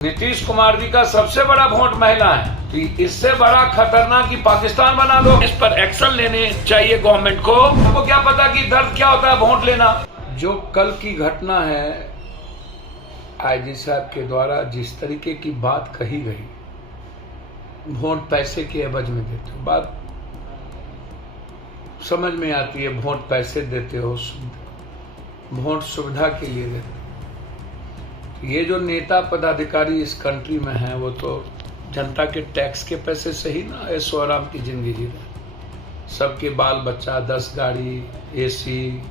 नीतीश कुमार जी का सबसे बड़ा वोट महिला है, तो इससे बड़ा खतरनाक कि पाकिस्तान बना दो। इस पर एक्शन लेने चाहिए गवर्नमेंट को। आपको क्या पता कि दर्द क्या होता है वोट लेना। जो कल की घटना है, आईजी साहब के द्वारा जिस तरीके की बात कही गई, वोट पैसे के एवज में देते हो, बात समझ में आती है। वोट पैसे देते हो, वोट सुविधा के लिए देते हो। ये जो नेता पदाधिकारी इस कंट्री में हैं, वो तो जनता के टैक्स के पैसे से ही ना ऐशो आराम की जिंदगी जी रहे। सबके बाल बच्चा, 10 गाड़ी, एसी,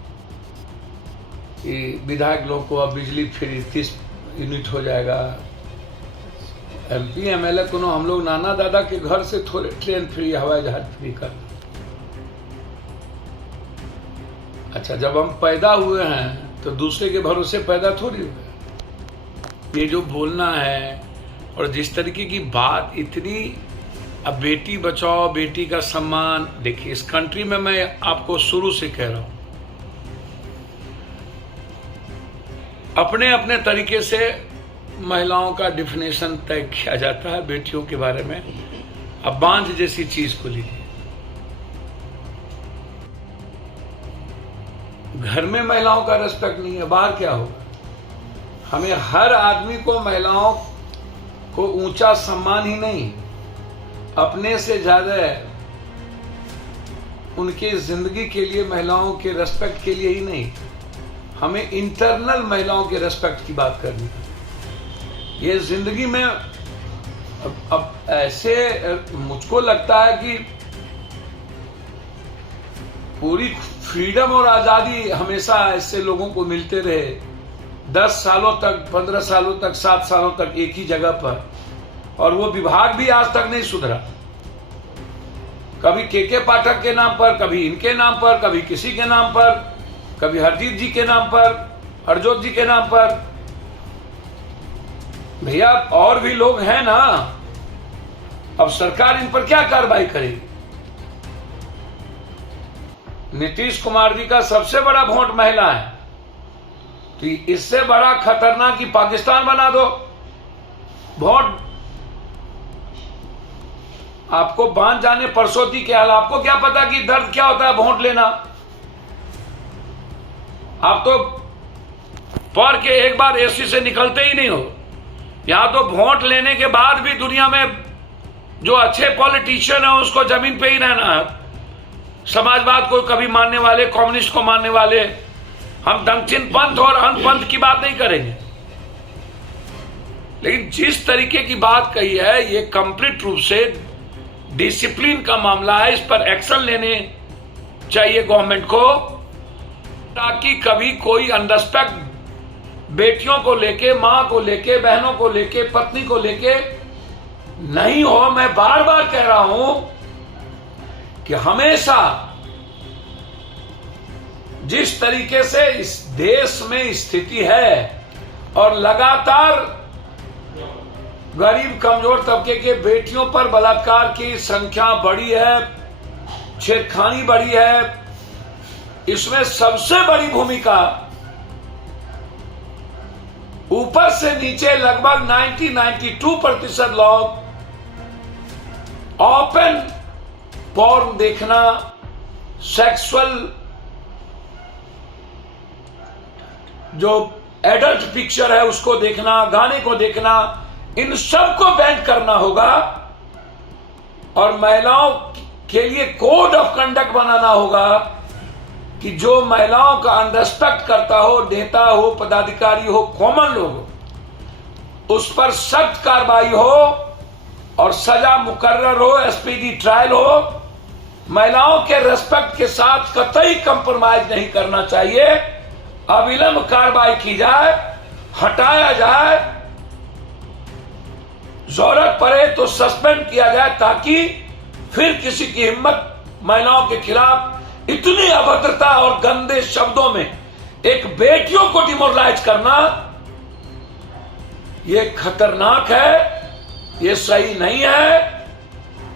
विधायक लोगों को अब बिजली फ्री 30 यूनिट हो जाएगा। एमपी एमएलए को हम लोग नाना दादा के घर से थोड़े ट्रेन फ्री, हवाई जहाज फ्री कर। अच्छा, जब हम पैदा हुए हैं तो दूसरे के भरोसे पैदा थोड़ी हुए। ये जो बोलना है और जिस तरीके की बात, इतनी अब बेटी बचाओ, बेटी का सम्मान। देखिए, इस कंट्री में मैं आपको शुरू से कह रहा हूं, अपने अपने तरीके से महिलाओं का डिफिनेशन तय किया जाता है बेटियों के बारे में। अब बांझ जैसी चीज को लीजिए, घर में महिलाओं का रेस्पेक्ट नहीं है, बाहर क्या होगा। हमें हर आदमी को महिलाओं को ऊंचा सम्मान ही नहीं, अपने से ज्यादा उनके जिंदगी के लिए, महिलाओं के रेस्पेक्ट के लिए ही नहीं, हमें इंटरनल महिलाओं के रेस्पेक्ट की बात करनी है। ये जिंदगी में अब ऐसे मुझको लगता है कि पूरी फ्रीडम और आजादी हमेशा ऐसे लोगों को मिलते रहे, 10 सालों तक, 15 सालों तक, 7 सालों तक एक ही जगह पर, और वो विभाग भी आज तक नहीं सुधरा। कभी के पाठक के नाम पर, कभी इनके नाम पर, कभी किसी के नाम पर, कभी हरजीत जी के नाम पर, हरजोत जी के नाम पर। भैया, और भी लोग हैं ना। अब सरकार इन पर क्या कार्रवाई करेगी। नीतीश कुमार जी का सबसे बड़ा वोट महिला है, तो इससे बड़ा खतरनाक कि पाकिस्तान बना दो। वोट आपको बांध जाने परसोती के हाल, आपको क्या पता कि दर्द क्या होता है वोट लेना। आप तो पढ़ के एक बार एसी से निकलते ही नहीं हो। यहां तो वोट लेने के बाद भी दुनिया में जो अच्छे पॉलिटिशियन है उसको जमीन पे ही रहना है। समाजवाद को कभी मानने वाले, कम्युनिस्ट को मानने वाले, हम दक्षिण पंथ और अंत पंथ की बात नहीं करेंगे। लेकिन जिस तरीके की बात कही है, ये कंप्लीट रूप से डिसिप्लिन का मामला है। इस पर एक्शन लेने चाहिए गवर्नमेंट को, ताकि कभी कोई अनरेस्पेक्ट बेटियों को लेके, मां को लेके, बहनों को लेके, पत्नी को लेके नहीं हो। मैं बार बार कह रहा हूं कि हमेशा जिस तरीके से इस देश में स्थिति है और लगातार गरीब कमजोर तबके के बेटियों पर बलात्कार की संख्या बढ़ी है, छेड़खानी बढ़ी है, इसमें सबसे बड़ी भूमिका ऊपर से नीचे लगभग 92% लोग ओपन पॉर्न देखना, सेक्सुअल जो एडल्ट पिक्चर है उसको देखना, गाने को देखना, इन सब को बैन करना होगा। और महिलाओं के लिए कोड ऑफ कंडक्ट बनाना होगा कि जो महिलाओं का अनरेस्पेक्ट करता हो, नेता हो, पदाधिकारी हो, कॉमन लोग हो, उस पर सख्त कार्रवाई हो और सजा मुकर्रर हो, एसपीडी ट्रायल हो। महिलाओं के रेस्पेक्ट के साथ कतई कंप्रोमाइज नहीं करना चाहिए। अविलंब कार्रवाई की जाए, हटाया जाए, जरूरत पड़े तो सस्पेंड किया जाए, ताकि फिर किसी की हिम्मत महिलाओं के खिलाफ इतनी अभद्रता और गंदे शब्दों में एक बेटियों को डिमोरलाइज करना, यह खतरनाक है, यह सही नहीं है।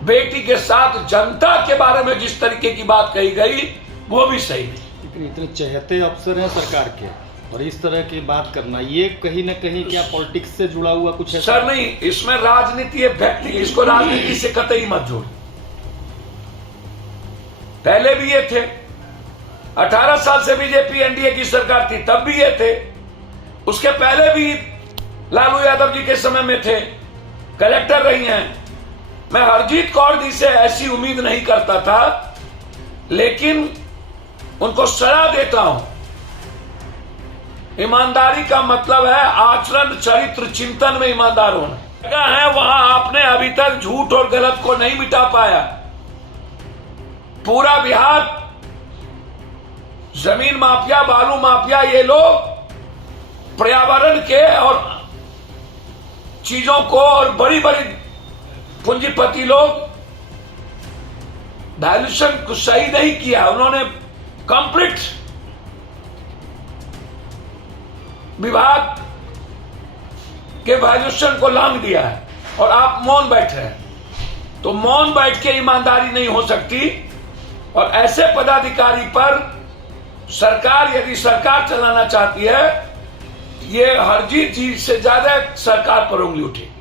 बेटी के साथ जनता के बारे में जिस तरीके की बात कही गई, वो भी सही नहीं। इतने चहेते अफसर हैं सरकार के, और इस तरह की बात करना, ये कहीं ना कहीं क्या पॉलिटिक्स से जुड़ा हुआ कुछ है? सर नहीं, इसमें राजनीति है, व्यक्ति, इसको राजनीति से कतई मत जोड़। पहले भी ये थे, 18 साल से बीजेपी एनडीए की सरकार थी, तब भी ये थे। उसके पहले भी लालू यादव जी के समय में थे, कलेक्टर रही हैं। मैं हरजीत कौर जी से ऐसी उम्मीद नहीं करता था, लेकिन उनको सलाह देता हूं। ईमानदारी का मतलब है आचरण, चरित्र, चिंतन में ईमानदार होना। जगह है वहां आपने अभी तक झूठ और गलत को नहीं मिटा पाया। पूरा बिहार जमीन माफिया, बालू माफिया, ये लोग पर्यावरण के और चीजों को, और बड़ी बड़ी पूंजीपति लोग डायल्यूशन को सही नहीं किया। उन्होंने कंप्लीट विभाग के वैल्यूएशन को लांघ दिया है और आप मौन बैठे हैं। तो मौन बैठ के ईमानदारी नहीं हो सकती। और ऐसे पदाधिकारी पर सरकार, यदि सरकार चलाना चाहती है, ये हरजीत जी से ज्यादा सरकार पर उंगली उठी।